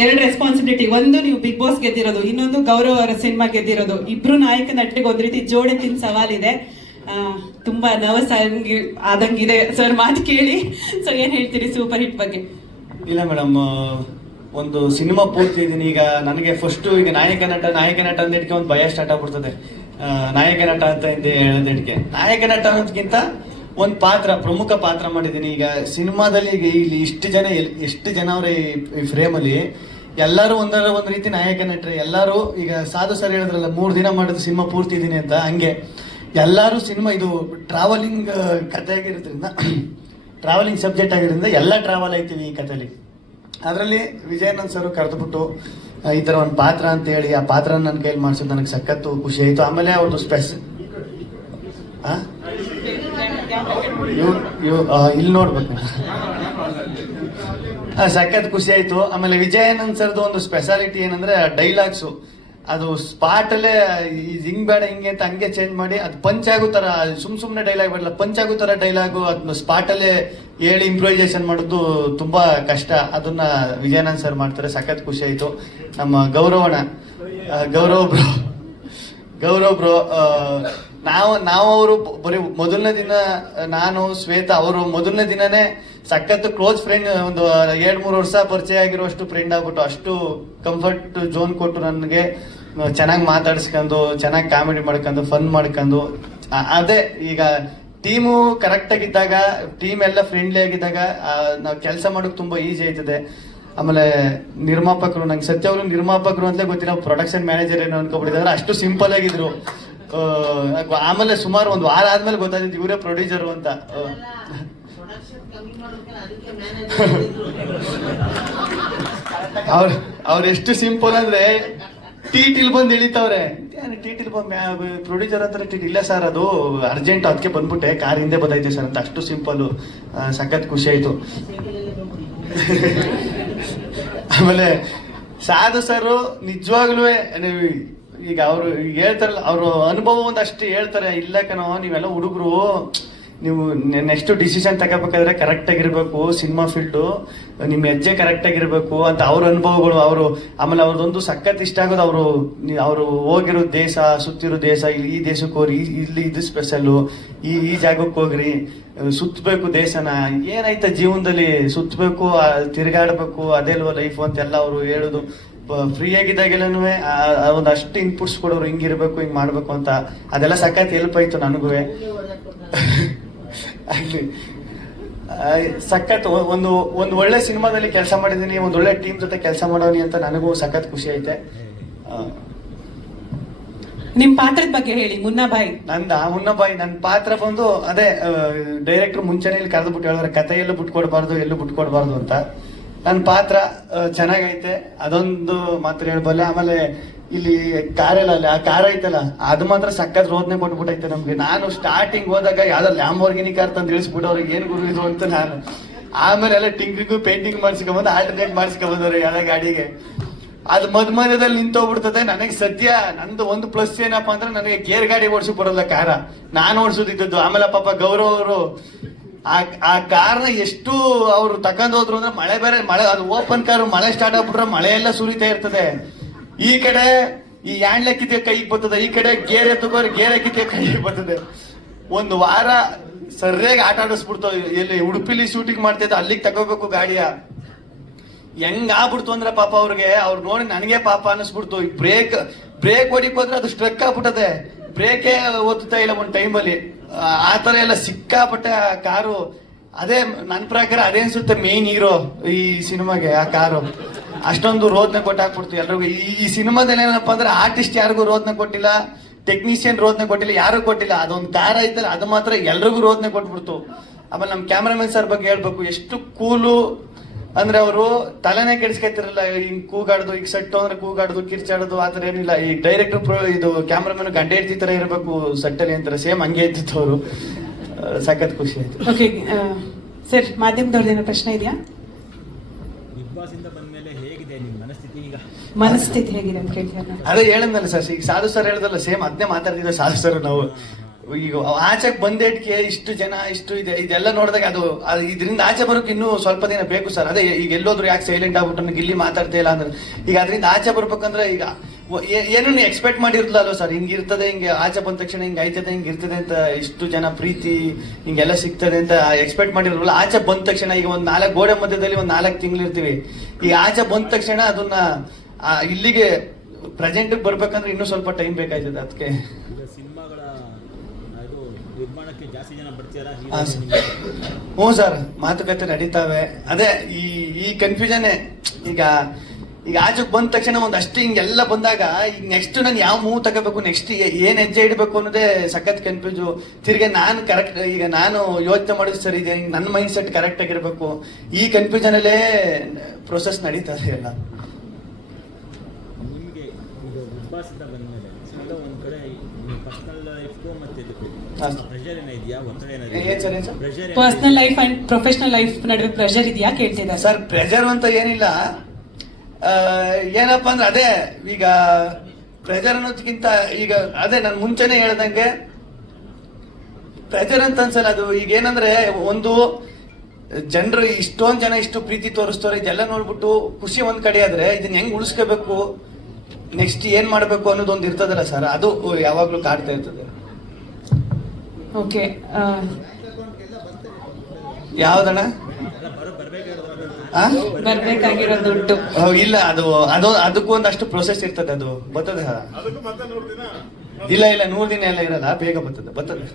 ಎರಡು ರೆಸ್ಪಾನ್ಸಿಬಿಲಿಟಿ. ಒಂದು ನೀವು ಬಿಗ್ ಬಾಸ್ ಗೆದ್ದಿರೋದು, ಇನ್ನೊಂದು ಗೌರವ್ ಅವರ ಸಿನಿಮಾ ಗೆದ್ದಿರೋದು. ಇಬ್ರು ನಾಯಕ ನಟರಿಗೆ ಒಂದ್ ರೀತಿ ಜೋಡೆತ್ತಿನ ಸವಾಲಿದೆ. ತುಂಬಾ ನರ್ವಸ್ ಆದಂಗಿದೆ ಸರ್ ಮಾತು ಕೇಳಿ. ಸೊ ಏನ್ ಹೇಳ್ತೀರಿ ಸೂಪರ್ ಹಿಟ್ ಬಗ್ಗೆ? ಇಲ್ಲ ಮೇಡಮ್, ಒಂದು ಸಿನಿಮಾ ಪೂರ್ತಿ ಇದೀನಿ. ಈಗ ನನಗೆ ಫಸ್ಟ್ ಈಗ ನಾಯಕ ನಟ ಅಂದಿಟ್ಕೆ ಒಂದು ಭಯ ಸ್ಟಾರ್ಟ್ ಆಗ್ಬಿಡ್ತದೆ. ನಾಯಕ ನಟ ಅಂತ ಹೇಳೋದಿಟ್ಕೆ ನಾಯಕ ನಟ ಅನ್ನೋದಕ್ಕಿಂತ ಒಂದು ಪ್ರಮುಖ ಪಾತ್ರ ಮಾಡಿದ್ದೀನಿ. ಈಗ ಸಿನಿಮಾದಲ್ಲಿ ಈಗ ಇಲ್ಲಿ ಎಷ್ಟು ಜನ ಅವ್ರೆ ಈ ಫ್ರೇಮಲ್ಲಿ ಎಲ್ಲರೂ ಒಂದರ ಒಂದು ರೀತಿ ನಾಯಕ ನಟರೆ. ಎಲ್ಲರೂ ಈಗ ಸಾಧು ಸರ್ ಹೇಳಿದ್ರಲ್ಲ 3 ದಿನ ಮಾಡಿದ ಸಿನಿಮಾ ಪೂರ್ತಿ ಇದೀನಿ ಅಂತ, ಹಂಗೆ ಎಲ್ಲರೂ ಸಿನಿಮಾ ಇದು ಟ್ರಾವೆಲಿಂಗ್ ಕಥೆ ಆಗಿರೋದ್ರಿಂದ, ಟ್ರಾವೆಲಿಂಗ್ ಸಬ್ಜೆಕ್ಟ್ ಆಗಿರೋದ್ರಿಂದ ಎಲ್ಲ ಟ್ರಾವೆಲ್ ಆಯ್ತೀವಿ ಈ ಕಥೆಯಲ್ಲಿ. ಅದರಲ್ಲಿ ವಿಜಯಾನಂದ್ ಸರ್ ಕರೆದುಬಿಟ್ಟು ಈ ಥರ ಒಂದು ಪಾತ್ರ ಅಂತ ಹೇಳಿ ಆ ಪಾತ್ರ ನನ್ನ ಕೈಲಿ ಮಾಡಿಸೋದು ನನಗೆ ಸಖತ್ತು ಖುಷಿ ಆಯಿತು. ಆಮೇಲೆ ಅವ್ರದ್ದು ಇಲ್ಲಿ ನೋಡ್ಬೇಕು, ಸಖತ್ ಖುಷಿ ಆಯ್ತು. ಆಮೇಲೆ ವಿಜಯಾನಂದ್ ಸರ್ದು ಒಂದು ಸ್ಪೆಷಾಲಿಟಿ ಏನಂದ್ರೆ ಡೈಲಾಗ್ಸು, ಅದು ಸ್ಪಾಟ್ ಅಲ್ಲೇ ಹಿಂಗ್ ಬೇಡ ಹಿಂಗೆ ಅಂತ ಹಂಗೆ ಚೇಂಜ್ ಮಾಡಿ ಅದು ಪಂಚ್ ಆಗೋ ತರ, ಸುಮ್ನೆ ಡೈಲಾಗ್ ಬರಲ್ಲ, ಪಂಚ್ ಆಗೋ ತರ ಡೈಲಾಗು ಅದನ್ನ ಸ್ಪಾಟ್ ಅಲ್ಲೇ ಹೇಳಿ ಇಂಪ್ರೂವೈಸೇಷನ್ ಮಾಡೋದು ತುಂಬಾ ಕಷ್ಟ. ಅದನ್ನ ವಿಜಯಾನಂದ್ ಸರ್ ಮಾಡ್ತಾರೆ, ಸಖತ್ ಖುಷಿ ಆಯ್ತು. ನಮ್ಮ ಗೌರವ್ ಬ್ರೋ ನಾವು ಅವರು ಬರೀ ಮೊದಲನೇ ದಿನ, ನಾನು ಶ್ವೇತಾ ಅವರು ಮೊದಲನೇ ದಿನನೇ ಸಖತ್ ಕ್ಲೋಸ್ ಫ್ರೆಂಡ್, ಒಂದು 2-3 ವರ್ಷ ಪರಿಚಯ ಆಗಿರುವಷ್ಟು ಫ್ರೆಂಡ್ ಆಗ್ಬಿಟ್ಟು ಅಷ್ಟು ಕಂಫರ್ಟ್ ಝೋನ್ ಕೊಟ್ಟು ನನಗೆ ಚೆನ್ನಾಗಿ ಮಾತಾಡಿಸ್ಕೊಂಡು, ಚೆನ್ನಾಗಿ ಕಾಮಿಡಿ ಮಾಡ್ಕೊಂಡು, ಫನ್ ಮಾಡ್ಕೊಂಡು. ಅದೇ ಈಗ ಟೀಮು ಕರೆಕ್ಟ್ ಆಗಿದ್ದಾಗ, ಟೀಮ್ ಎಲ್ಲ ಫ್ರೆಂಡ್ಲಿ ಆಗಿದ್ದಾಗ ನಾವು ಕೆಲಸ ಮಾಡೋಕೆ ತುಂಬಾ ಈಸಿ ಆಯ್ತದೆ. ಆಮೇಲೆ ನಿರ್ಮಾಪಕರು, ನಂಗೆ ಸತ್ಯ ಅವರು ನಿರ್ಮಾಪಕರು ಅಂತಲೇ ಗೊತ್ತಿಲ್ಲ, ಪ್ರೊಡಕ್ಷನ್ ಮ್ಯಾನೇಜರ್ ಏನೋ ಅನ್ಕೊಬಿಟ್ಟಿದ್ದಾರೆ, ಅಷ್ಟು ಸಿಂಪಲ್ ಆಗಿದ್ರು. ಆಮೇಲೆ ಸುಮಾರು 1 ವಾರ ಆದ್ಮೇಲೆ ಗೊತ್ತಾಯ್ತು ಇವರೇ ಪ್ರೊಡ್ಯೂಸರು ಅಂತ. ಅವ್ರು ಎಷ್ಟು ಸಿಂಪಲ್ ಅಂದ್ರೆ ಟೀಟಿಲ್ ಬಂದು ಇಳಿತವ್ರೆ, ಟೀಟಿಲ್ ಬಂದು ಪ್ರೊಡ್ಯೂಸರ್ ಅಂತ ಇಲ್ಲ ಸರ್ ಅದು ಅರ್ಜೆಂಟ್ ಅದಕ್ಕೆ ಬಂದ್ಬಿಟ್ಟೆ, ಕಾರ್ ಹಿಂದೆ ಬಂದೈತೆ ಸರ್ ಅಂತ. ಅಷ್ಟು ಸಿಂಪಲ್, ಸಖತ್ ಖುಷಿ ಆಯ್ತು. ಆಮೇಲೆ ಸಾಧು ಸರ್ ನಿಜವಾಗ್ಲೂ ಈಗ ಅವರು ಹೇಳ್ತಾರಲ್ಲ, ಅವ್ರ ಅನುಭವ ಒಂದಷ್ಟು ಹೇಳ್ತಾರೆ. ಇಲ್ಲ ಕಣೋ, ನೀವೆಲ್ಲ ಹುಡುಗರು, ನೀವು ನೆಕ್ಸ್ಟ್ ಡಿಸಿಷನ್ ತಗೋಬೇಕಾದ್ರೆ ಕರೆಕ್ಟ್ ಆಗಿರ್ಬೇಕು, ಸಿನಿಮಾ ಫೀಲ್ಡು ನಿಮ್ಮ ಹೆಜ್ಜೆ ಕರೆಕ್ಟ್ ಆಗಿರ್ಬೇಕು ಅಂತ ಅವ್ರ ಅನುಭವಗಳು. ಆಮೇಲೆ ಅವ್ರದ್ದೊಂದು ಸಖತ್ ಇಷ್ಟ ಆಗೋದು, ಅವರು ಹೋಗಿರೋ ದೇಶ, ಸುತ್ತಿರೋ ದೇಶ, ಈ ದೇಶಕ್ಕೆ ಹೋಗ್ರಿ, ಇಲ್ಲಿ ಇದು ಸ್ಪೆಷಲ್ಲು, ಈ ಜಾಗಕ್ಕೆ ಹೋಗ್ರಿ, ಸುತ್ತಬೇಕು ದೇಶನ, ಏನಾಯ್ತ ಜೀವನದಲ್ಲಿ ಸುತ್ತಬೇಕು, ತಿರುಗಾಡ್ಬೇಕು, ಅದೇಲ್ವ ಲೈಫ್ ಅಂತೆಲ್ಲ ಅವರು ಹೇಳೋದು. ಫ್ರೀ ಆಗಿದ್ದಾಗೆಲ್ಲನೂ ಒಂದಷ್ಟು ಇನ್ಪುಟ್ಸ್ ಕೊಡೋರು, ಹಿಂಗಿರ್ಬೇಕು, ಹಿಂಗ್ ಮಾಡ್ಬೇಕು ಅಂತ. ಅದೆಲ್ಲ ಸಖತ್ ಹೆಲ್ಪ್ ಆಯ್ತು ನನಗೂ. ಆಗ್ಲಿ ಸಖತ್ ಒಂದು ಒಳ್ಳೆ ಸಿನಿಮಾದಲ್ಲಿ ಕೆಲಸ ಮಾಡಿದೀನಿ, ಒಂದು ಒಳ್ಳೆ ಟೀಮ್ ಜೊತೆ ಕೆಲಸ ಮಾಡೋನಿ ಅಂತ ನನಗೂ ಸಖತ್ ಖುಷಿ ಐತೆ. ನಿಮ್ ಪಾತ್ರದ ಬಗ್ಗೆ ಹೇಳಿ. ಮುನ್ನಾಬಾಯಿ ನನ್ನ ಪಾತ್ರ ಬಂದು ಅದೇ ಡೈರೆಕ್ಟರ್ ಮುಂಚೆನೆ ಇಲ್ಲಿ ಕರೆದು ಬಿಟ್ಟು ಹೇಳಿದ್ರೆ ಕತೆ ಎಲ್ಲೂ ಬಿಟ್ಕೊಡ್ಬಾರ್ದು ಅಂತ. ನನ್ನ ಪಾತ್ರ ಚೆನ್ನಾಗೈತೆ, ಅದೊಂದು ಮಾತ್ರ ಹೇಳ್ಬಲ್ಲೆ. ಆಮೇಲೆ ಇಲ್ಲಿ ಕಾರೆಲ್ಲ ಅಲ್ಲಿ ಆ ಕಾರ್ ಐತಲ್ಲ, ಅದು ಮಾತ್ರ ಸಖತ್ ರೋದನೆ ಕೊಟ್ಬಿಟ್ಟೈತೆ ನಮ್ಗೆ. ನಾನು ಸ್ಟಾರ್ಟಿಂಗ್ ಹೋದಾಗ ಯಾವ್ದೋ ಲ್ಯಾಂಬೋರ್ಗಿನಿ ಕಾರ್ ತಂದು ಇಳಿಸ್ಬಿಟ್ಟು ಅವ್ರಿಗೆ ಏನ್ ಗುರು ಇದು ಅಂತ ನಾನು. ಆಮೇಲೆ ಎಲ್ಲ ಟಿಂಕ್ರಿಂಗು ಪೇಂಟಿಂಗ್ ಮಾಡಿಸ್ಕೊಂಬಂದು ಆಲ್ಟರ್ನೇಟ್ ಮಾಡಿಸ್ಕೊಂಬಂದವ್ರೆ ಎಲ್ಲ ಗಾಡಿಗೆ. ಅದು ಮಧ್ಯದಲ್ಲಿ ನಿಂತೋಗ್ಬಿಡ್ತದೆ. ನನಗೆ ಸದ್ಯ ನಂದು ಒಂದು ಪ್ಲಸ್ ಏನಪ್ಪಾ ಅಂದ್ರೆ ನನಗೆ ಗೇರ್ ಗಾಡಿ ಓಡಿಸಿ ಬರೋಲ್ಲ, ಕಾರ ನಾನು ಓಡಿಸೋದಿದ್ದದ್ದು. ಆಮೇಲೆ ಪಾಪ ಗೌರವ್ ಅವರು ಆ ಕಾರ್ನ ಎಷ್ಟು ಅವ್ರು ತಕೊಂಡೋದ್ರು ಅಂದ್ರೆ ಮಳೆ ಅದು ಓಪನ್ ಕಾರು, ಮಳೆ ಸ್ಟಾರ್ಟ್ ಆಗ್ಬಿಟ್ರೆ ಮಳೆ ಎಲ್ಲ ಸುರಿತಾ ಇರ್ತದೆ. ಈ ಕಡೆ ಈ ಹ್ಯಾಂಡ್ ಲೆಕ್ಕಿದ್ದೆ ಕೈಗೆ ಬರ್ತದೆ, ಈ ಕಡೆ ಗೇರ್ ಎತ್ತಕೋರಿ ಗೇರ್ ಹಾಕಿದ್ದೆ ಕೈಗೆ ಬರ್ತದೆ. 1 ವಾರ ಸರಿಯಾಗಿ ಆಟ ಆಡಿಸ್ಬಿಡ್ತು. ಎಲ್ಲಿ ಉಡುಪಿಲಿ ಶೂಟಿಂಗ್ ಮಾಡ್ತಿದ್ದ ಅಲ್ಲಿಗೆ ತಗೋಬೇಕು ಗಾಡಿಯ. ಹೆಂಗ್ ಆಗ್ಬಿಡ್ತು ಅಂದ್ರೆ ಪಾಪ ಅವ್ರಿಗೆ, ಅವ್ರು ನೋಡಿ ನನಗೆ ಪಾಪ ಅನ್ನಿಸ್ಬಿಡ್ತು. ಈ ಬ್ರೇಕ್ ಹೊಡಿಕ್ ಹೋದ್ರೆ ಅದು ಸ್ಟ್ರಕ್ ಆಗ್ಬಿಟ್ಟದೆ, ಬ್ರೇಕೇ ಓದ್ತಾ ಇಲ್ಲ ಒಂದು ಟೈಮಲ್ಲಿ. ಆ ತರ ಎಲ್ಲ ಸಿಕ್ಕಾಪಟ್ಟೆ ಆ ಕಾರು. ಅದೇ ನನ್ನ ಪ್ರಕಾರ ಅದೇ ಅನ್ಸುತ್ತೆ ಮೇನ್ ಹೀರೋ ಈ ಸಿನಿಮಾಗೆ, ಆ ಕಾರು ಅಷ್ಟೊಂದು ರೋದನೆ ಕೊಟ್ಟಾಕ್ಬಿಡ್ತು ಎಲ್ರಿಗೂ. ಈ ಸಿನಿಮಾದಲ್ಲಿ ಏನಪ್ಪಾ ಅಂದ್ರೆ ಆರ್ಟಿಸ್ಟ್ ಯಾರಿಗೂ ರೋದನೆ ಕೊಟ್ಟಿಲ್ಲ, ಟೆಕ್ನಿಷಿಯನ್ ರೋದನೆ ಕೊಟ್ಟಿಲ್ಲ, ಯಾರು ಕೊಟ್ಟಿಲ್ಲ. ಅದೊಂದು ಕಾರ್ ಐತಲ್ಲ ಅದು ಮಾತ್ರ ಎಲ್ರಿಗೂ ರೋದನೆ ಕೊಟ್ಬಿಡ್ತು. ಆಮೇಲೆ ನಮ್ಮ ಕ್ಯಾಮ್ರಾಮನ್ ಸರ್ ಬಗ್ಗೆ ಹೇಳ್ಬೇಕು, ಎಷ್ಟು ಕೂಲು ಅಂದ್ರೆ ಅವರು ತಲೆನೇ ಕೆಡಿಸ್ಕೊತಿರಲ್ಲ. ಹಿಂಗ್ ಕೂಗಾಡುದು, ಈಗ ಸೆಟ್ ಅಂದ್ರೆ ಕೂಗಾಡುದು, ಕಿರ್ಚಾಡುದು, ಆತರ ಏನಿಲ್ಲ. ಈ ಡೈರೆಕ್ಟರ್ ಇದು ಕ್ಯಾಮ್ರಾಮನ್ ಗಂಡ ಹೆಂಡತಿ ತರ ಇರಬೇಕು ಸೆಟ್ಟಲ್ಲಿ ಅಂತಾರೆ, ಸೇಮ್ ಹಂಗೆ ಇದ್ದಿತ್ತು ಅವರು. ಸಖತ್ ಖುಷಿ ಆಯ್ತು. ಓಕೆ ಸರ್, ಮಾಧ್ಯಮದವ್ರದ್ದೇನೋ ಪ್ರಶ್ನೆ ಇದೆಯಾ? ಬಿಗ್ ಬಾಸ್ ಇಂದ ಬಂದ್ಮೇಲೆ ಹೇಗಿದೆ ನಿಮ್ಮ ಮನಸ್ಥಿತಿ ಈಗ? ಮನಸ್ಥಿತಿ ಹೇಗಿದೆ ಅಂತ ಕೇಳ್ತೀರ? ಅದೇ ಹೇಳಿದ್ನಲ್ಲ ಸರ್, ಈಗ ಸಾಧು ಸರ್ ಹೇಳ್ದಲ್ಲ, ಸೇಮ್ ಅದನ್ನೇ ಮಾತಾಡ್ತಿದ್ದೆ ಸಾಧು ಸರ್. ನಾವು ಈಗ ಆಚೆಗೆ ಬಂದೇಟ್ಗೆ ಇಷ್ಟು ಜನ ಇಷ್ಟು ಇದೆ ಇದೆಲ್ಲ ನೋಡಿದಾಗ ಅದು ಇದರಿಂದ ಆಚೆ ಬರೋಕೆ ಇನ್ನೂ ಸ್ವಲ್ಪ ದಿನ ಬೇಕು ಸರ್. ಅದೇ ಈಗ ಎಲ್ಲೋದ್ರು ಯಾಕೆ ಸೈಲೆಂಟ್ ಆಗ್ಬಿಟ್ಟು ನನಗೆ ಇಲ್ಲಿ ಮಾತಾಡ್ತಾ ಇಲ್ಲ ಅಂದ್ರೆ ಈಗ ಅದರಿಂದ ಆಚೆ ಬರ್ಬೇಕಂದ್ರೆ ಈಗ ಏನನ್ನು ಎಕ್ಸ್ಪೆಕ್ಟ್ ಮಾಡಿರ್ಲಲ್ವ ಸರ್, ಹಿಂಗಿರ್ತದೆ, ಹಿಂಗೆ ಆಚೆ ಬಂದ ತಕ್ಷಣ ಹಿಂಗೆ ಆಯ್ತದೆ, ಹಿಂಗೆ ಇರ್ತದೆ ಅಂತ ಇಷ್ಟು ಜನ ಪ್ರೀತಿ ಹಿಂಗೆಲ್ಲ ಸಿಗ್ತದೆ ಅಂತ ಎಕ್ಸ್ಪೆಕ್ಟ್ ಮಾಡಿರಲ್ಲ. ಆಚೆ ಬಂದ ತಕ್ಷಣ ಈಗ ಒಂದು 4 ಗೋಡೆ ಮಧ್ಯದಲ್ಲಿ ಒಂದು 4 ತಿಂಗಳು ಇರ್ತೀವಿ. ಈಗ ಆಚೆ ಬಂದ ತಕ್ಷಣ ಅದನ್ನ ಇಲ್ಲಿಗೆ ಪ್ರೆಸೆಂಟ್ ಬರ್ಬೇಕಂದ್ರೆ ಇನ್ನೂ ಸ್ವಲ್ಪ ಟೈಮ್ ಬೇಕಾಯ್ತದೆ. ಅದಕ್ಕೆ ಈಗ ಸಿನಿಮಾಗಳ ಇದು ನಿರ್ಮಾಣಕ್ಕೆ ಜಾಸ್ತಿ ಜನ ಬರ್ತೀರಾ? ಹ್ಞೂ ಸರ್, ಮಾತುಕತೆ ನಡೀತಾವೆ. ಅದೇ ಈ ಕನ್ಫ್ಯೂಷನ್ ಈಗ ಆಚೆಗೆ ಬಂದ ತಕ್ಷಣ ಒಂದಷ್ಟು ಹಿಂಗೆಲ್ಲ ಬಂದಾಗ ಈಗ ನೆಕ್ಸ್ಟ್ ನಾನು ಯಾವ ಮೂವ್ ತಗೋಬೇಕು, ನೆಕ್ಸ್ಟ್ ಏನ್ ಹೆಜ್ಜೆ ಇಡಬೇಕು ಅನ್ನೋದೇ ಸಖತ್ ಕನ್ಫ್ಯೂಸು. ತಿರ್ಗಿ ನಾನು ಕರೆಕ್ಟ್ ಈಗ ನಾನು ಯೋಚನೆ ಮಾಡಿದ್ ಸರ್, ಈಗ ನನ್ನ ಮೈಂಡ್ ಸೆಟ್ ಕರೆಕ್ಟ್ ಆಗಿರ್ಬೇಕು. ಈ ಕನ್ಫ್ಯೂಷನ್ ಅಲ್ಲೇ ಪ್ರೊಸೆಸ್ ನಡೀತದೆ ಎಲ್ಲ. ನಿಮಗೆ ಈಗ ಬಿಗ್ ಬಾಸ್ ಇಂದ ಬಂದ್ಮೇಲೆ ಒಂದ್ ಕಡೆ ಪರ್ಸನಲ್ ಲೈಫ್ಗೂ ಮತ್ತೆ ಪ್ರೆಷರ್ ಏನೋ ಇದೆಯಾ, ಒತ್ತಡ ಏನಾದ್ರು? Pressure personal life and professional life ನಡುವೆ ಪ್ರೆಷರ್ ಇದೆಯಾ ಕೇಳ್ತಿದ್ದಾರೆ ಸರ್. ಪ್ರೆಷರ್ ಅಂತ ಏನಿಲ್ಲ, ಏನಪ್ಪಾ ಅಂದ್ರೆ ಅದೇ ಈಗ ಪ್ರೆಷರ್ ಅನ್ನೋದಕ್ಕಿಂತ ಈಗ ಅದೇ ನಾನು ಮುಂಚೆನೆ ಹೇಳ್ದಂಗೆ ಪ್ರೆಷರ್ ಅಂತ ಅನ್ಸಲ್ಲ. ಅದು ಈಗ ಏನಂದ್ರೆ ಒಂದು ಜನರು ಇಷ್ಟೊಂದ್ ಜನ ಇಷ್ಟು ಪ್ರೀತಿ ತೋರಿಸ್ತಾರೆ, ಇದೆಲ್ಲ ನೋಡ್ಬಿಟ್ಟು ಖುಷಿ ಒಂದ್ ಕಡೆ ಆದ್ರೆ ಇದನ್ನ ಹೆಂಗ್ ಉಳಿಸ್ಕೋಬೇಕು, ನೆಕ್ಸ್ಟ್ ಏನ್ ಮಾಡ್ಬೇಕು ಅನ್ನೋದೊಂದು ಇರ್ತದಲ್ಲ ಸರ್, ಅದು ಯಾವಾಗ್ಲೂ ಕಾಡ್ತಾ ಇರ್ತದೆ. ಓಕೆ, ಯಾವ್ದಣ್ಣ ಬರ್ಬೇಕಾಗಿರೋ ದುಡ್ಡು ಇಲ್ಲ, ಅದಕ್ಕೂ ಒಂದಷ್ಟು ಪ್ರೊಸೆಸ್ ಇರ್ತದೆ. ಅದು ಬರ್ತದೆ ಸರ್. ಇಲ್ಲ 100 ದಿನ ಎಲ್ಲ ಇರಲ್ಲ, ಬೇಗ ಬರ್ತದೆ.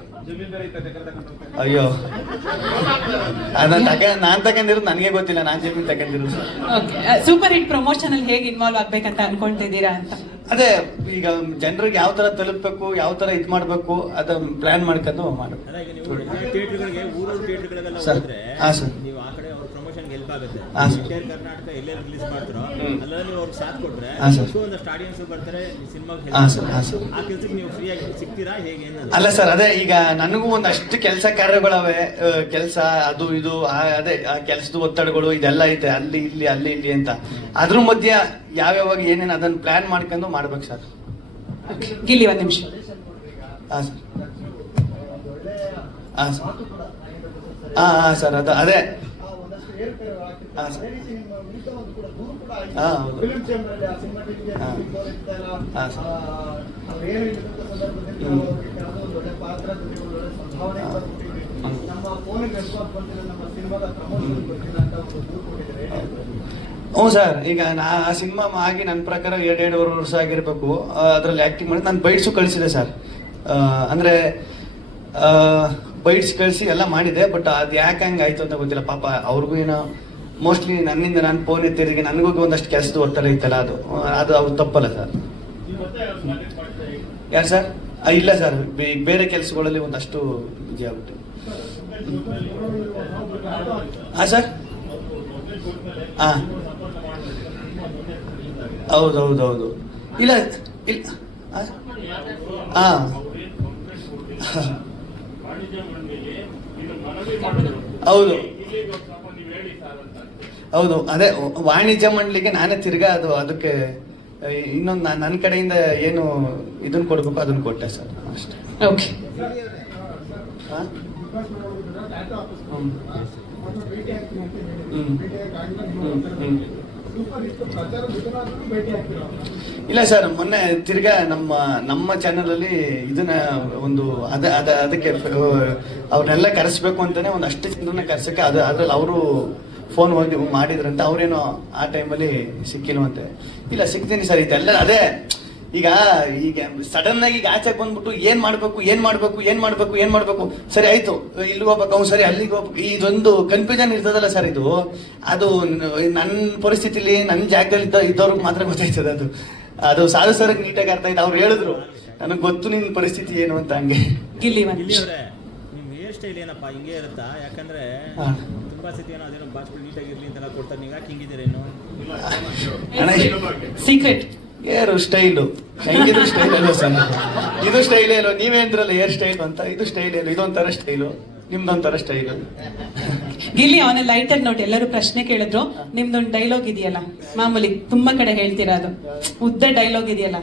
ಅಯ್ಯೋ, ನಾನ್ ತಗೊಂಡಿರೋದು ನನಗೆ ಗೊತ್ತಿಲ್ಲ, ನಾನ್ ಜಮೀನ್ ತಗೊಂಡಿರೋದು. ಸೂಪರ್ ಹಿಟ್ ಪ್ರಮೋಷನ್ ಅಲ್ಲಿ ಹೇಗೆ ಇನ್ವಾಲ್ವ್ ಆಗ್ಬೇಕಂತ ಅನ್ಕೊಳ್ತಿದ್ದೀರಾ ಅಂತ? ಅದೇ ಈಗ ಜನರಿಗೆ ಯಾವ ತರ ತಲುಪಬೇಕು, ಯಾವ ತರ ಇದ್ ಮಾಡ್ಬೇಕು ಅದನ್ನ ಪ್ಲಾನ್ ಮಾಡ್ಕೊಂಡು ಮಾಡ್ಬೇಕು. ಥಿಯೇಟರ್ಗಳಿಗೆ ಊರು ಥಿಯೇಟರ್ಗಳಿಗೆಲ್ಲ ಹೋದ್ರೆ ನೀವು ಆ ಕಡೆ ಅವ್ರ ಪ್ರಮೋಷನ್ ಹೆಲ್ಪ್ ಆಗುತ್ತೆ. ಇಂಟರ್ ಕರ್ನಾಟಕ ಎಲ್ಲೇ ರಿಲೀಸ್ ಮಾಡ್ತಾರೋ ಅಲ್ಲ ನೀವು ಅವ್ರಿಗೆ ಸಾಥ್ ಕೊಟ್ರೆ ಒಂದಷ್ಟು ಆಡಿಯನ್ಸ್ ಬರ್ತಾರೆ, ಸಿನಿಮಾಗೆ ಆ ಕೆಲ್ಸಕ್ಕೆ ನೀವು ಫ್ರೀ ಆಗಿ ಸಿಗ್ತೀರಾ ಹೇಗೆ? ಅಲ್ಲ ಸರ್, ಅದೇ ಈಗ ನನಗೂ ಒಂದಷ್ಟು ಕೆಲಸ ಕಾರ್ಯಗಳವೆ, ಕೆಲಸ ಅದು ಇದು ಅದೇ ಕೆಲಸದ ಒತ್ತಡಗಳು ಇದೆಲ್ಲ ಐತೆ, ಅಲ್ಲಿ ಇಲ್ಲಿ ಅಂತ. ಅದ್ರ ಮಧ್ಯ ಯಾವ್ಯಾವಾಗ ಏನೇನು ಅದನ್ನ ಪ್ಲಾನ್ ಮಾಡ್ಕೊಂಡು ಮಾಡ್ಬೇಕು ಸರ್. ಗಿಲ್ಲಿ 1 ನಿಮಿಷ. ಸರ್ ಅದೇ ಹ್ಞೂ ಸರ್. ಈಗ ಆ ಸಿನಿಮಾ ಆಗಿ ನನ್ನ ಪ್ರಕಾರ 2.5 ವರ್ಷ ಆಗಿರ್ಬೇಕು. ಅದ್ರಲ್ಲಿ ಆಕ್ಟಿಂಗ್ ಮಾಡಿ ನಾನು ಬೈಟ್ಸು ಕಳಿಸಿದೆ ಸರ್. ಅಂದ್ರೆ ಬೈಟ್ಸ್ ಕಳಿಸಿ ಎಲ್ಲ ಮಾಡಿದೆ, ಬಟ್ ಅದು ಯಾಕೆ ಹಂಗೆ ಆಯ್ತು ಅಂತ ಗೊತ್ತಿಲ್ಲ. ಪಾಪ ಅವ್ರಿಗೂ ಏನೋ ಮೋಸ್ಟ್ಲಿ ನನ್ನಿಂದ ನಾನು ಫೋನ್ ಎತ್ತಿರಿಗೆ ನನಗೂ ಒಂದಷ್ಟು ಕೆಲಸದ ಒತ್ತಡ ಇತ್ತಲ್ಲ, ಅದು ಅವ್ರು ತಪ್ಪಲ್ಲ ಸರ್. ಯಾರು ಸರ್? ಇಲ್ಲ ಸರ್, ಬೇರೆ ಕೆಲಸಗಳಲ್ಲಿ ಒಂದಷ್ಟು ಬಿಜಿ ಆಗ್ಬಿಟ್ಟು. ಹಾ ಸರ್, ಹೌದು. ಇಲ್ಲ ಹೌದು ಅದೇ ವಾಣಿಜ್ಯ ಮಂಡಳಿಗೆ ನಾನೇ ತಿರ್ಗಾ ಅದಕ್ಕೆ ಇನ್ನೊಂದು ನನ್ನ ಕಡೆಯಿಂದ ಏನು ಇದನ್ನ ಕೊಡ್ಬೇಕು ಅದನ್ನ ಕೊಟ್ಟೆ ಸರ್ ಅಷ್ಟೇ. ಓಕೆ, ಇಲ್ಲ ಸರ್, ಮೊನ್ನೆ ತಿರ್ಗಾ ನಮ್ಮ ಚಾನೆಲ್ ಅಲ್ಲಿ ಇದನ್ನ ಒಂದು ಅದಕ್ಕೆ ಅವ್ರನ್ನೆಲ್ಲ ಕರೆಸ್ಬೇಕು ಅಂತಾನೆ ಒಂದಷ್ಟು ಜನರನ್ನ ಕರ್ಸಕ್ಕೆ ಅದ್ರಲ್ಲಿ ಅವರು ಫೋನ್ ಹೋಗಿ ಮಾಡಿದ್ರಂತ. ಅವ್ರೇನೋ ಆ ಟೈಮಲ್ಲಿ ಸಿಕ್ಕಿಲ್ವಂತೆ. ಇಲ್ಲ, ಸಿಗ್ತೀನಿ ಸರ್. ಇದೆಲ್ಲ ಅದೇ ಈಗ ಸಡನ್ ಆಗಿ ಈಗ ಆಚೆಗೆ ಬಂದ್ಬಿಟ್ಟು ಏನ್ ಮಾಡ್ಬೇಕು ಸರಿ ಆಯ್ತು, ಇಲ್ಲಿಗೆ ಹೋಗ್ಬೇಕು, ಅವ್ನು ಸರಿ ಅಲ್ಲಿಗೆ ಹೋಗ್ಬೇಕು, ಇದೊಂದು ಕನ್ಫ್ಯೂಷನ್ ಇರ್ತದಲ್ಲ ಸರ್. ಅದು ನನ್ನ ಪರಿಸ್ಥಿತಿಲಿ ನನ್ನ ಜಾಗದಲ್ಲಿ ಇದ್ದವ್ರಿಗೆ ಮಾತ್ರ ಗೊತ್ತಾಯ್ತದೆ. ಅದು ಸಾಧು ಸರ್ ನೀಟಾಗಿ ಅರ್ಥ ಆಯ್ತು. ಅವ್ರು ಹೇಳಿದ್ರು ನನಗೆ ಗೊತ್ತು ನಿನ್ನ ಪರಿಸ್ಥಿತಿ ಏನು ಅಂತ. ಹಂಗೆ ಗಿಲ್ಲಿ ನಿಮ್ ಹೇರ್ ಸ್ಟೈಲ್ ಏನಪ್ಪಾ ಹಿಂಗೆ ಇರುತ್ತಾ? ಯಾಕಂದ್ರೆ ತುಂಬಾ ಸತಿ ಏನೋ ಅದೇನೋ ಬಾಸ್ಗಳು ನೀಟಾಗಿರ್ಲಿ ಅಂತೆಲ್ಲ ಕೊಡ್ತಾರೆ, ನೀವು ಯಾಕೆ ಹಿಂಗಿದ್ದೀರೇನು? ಸೀಕ್ರೆಟ್ ಏರು ಸ್ಟೈಲು ಹೆಂಗಿದ್ರು ಸ್ಟೈಲ್ ಅಲ್ವ ಸರ್? ಇದು ಸ್ಟೈಲೇ ಅಲ್ವ? ನೀವೇಂದ್ರಲ್ಲ ಏರ್ ಸ್ಟೈಲ್ ಅಂತ. ಇದು ಸ್ಟೈಲ್ ಅಲ್ವ? ಇದೊಂಥರ ಸ್ಟೈಲು, ನಿಮ್ದೊಂಥರ ಸ್ಟೈಲು. ಗಿಲ್ಲಿ ಅವನ ಲೈಟರ್ ನೋಟ್ ಎಲ್ಲರೂ ಪ್ರಶ್ನೆ ಕೇಳಿದ್ರು, ನಿಮ್ದೊಂದು ಡೈಲಾಗ್ ಇದೆಯಲ್ಲ, ಮಾಮೂಲಿ ತುಂಬಾ ಕಡೆ ಹೇಳ್ತೀರಾ, ಅದು ಉದ್ದ ಡೈಲಾಗ್ ಇದೆಯಲ್ಲ,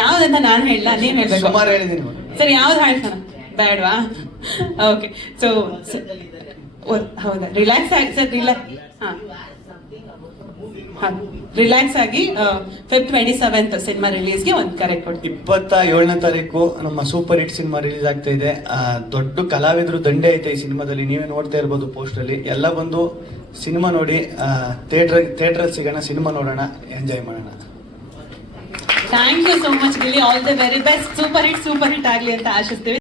ಯಾವ್ದಂತ ನಾನು ಹೇಳ, ನೀವ್ ಹೇಳ್ಬೇಕು. ಸುಮಾರು ಹೇಳಿದೀನಿ ಸರಿ, ಯಾವ್ದು ಹೇಳ್ತಾನ? ಬೇಡವಾ? ಓಕೆ, ಸೊ ಹೌದಾ, ರಿಲ್ಯಾಕ್ಸ್ ಆಗಿ ಸರ್, ರಿಲ್ಯಾಕ್ಸ್ ಆಗಿ ಫೆಬ್ 27 ಸಿನಿಮಾ ರಿಲೀಸ್ಗೆ ಒಂದು ಕರೆಕ್ಟ್ ಕೊಡ್ತೀವಿ. 27ನೇ ತಾರೀಕು ನಮ್ಮ ಸೂಪರ್ ಹಿಟ್ ಸಿನಿಮಾ ರಿಲೀಸ್ ಆಗ್ತಾ ಇದೆ. ದೊಡ್ಡ ಕಲಾವಿದರು ದಂಡೆ ಐತೆ ಈ ಸಿನಿಮಾದಲ್ಲಿ, ನೀವೇ ನೋಡ್ತಾ ಇರ್ಬೋದು ಪೋಸ್ಟರ್ ಅಲ್ಲಿ. ಎಲ್ಲ ಬಂದು ಸಿನಿಮಾ ನೋಡಿ, ಥಿಯೇಟರ್ ಸಿಗೋಣ, ಸಿನಿಮಾ ನೋಡೋಣ, ಎಂಜಾಯ್ ಮಾಡೋಣ. Thank you so much Gilli, all the very best. Super hit ಆಗಲಿ ಅಂತ ಆಶಿಸ್ತೀವಿ.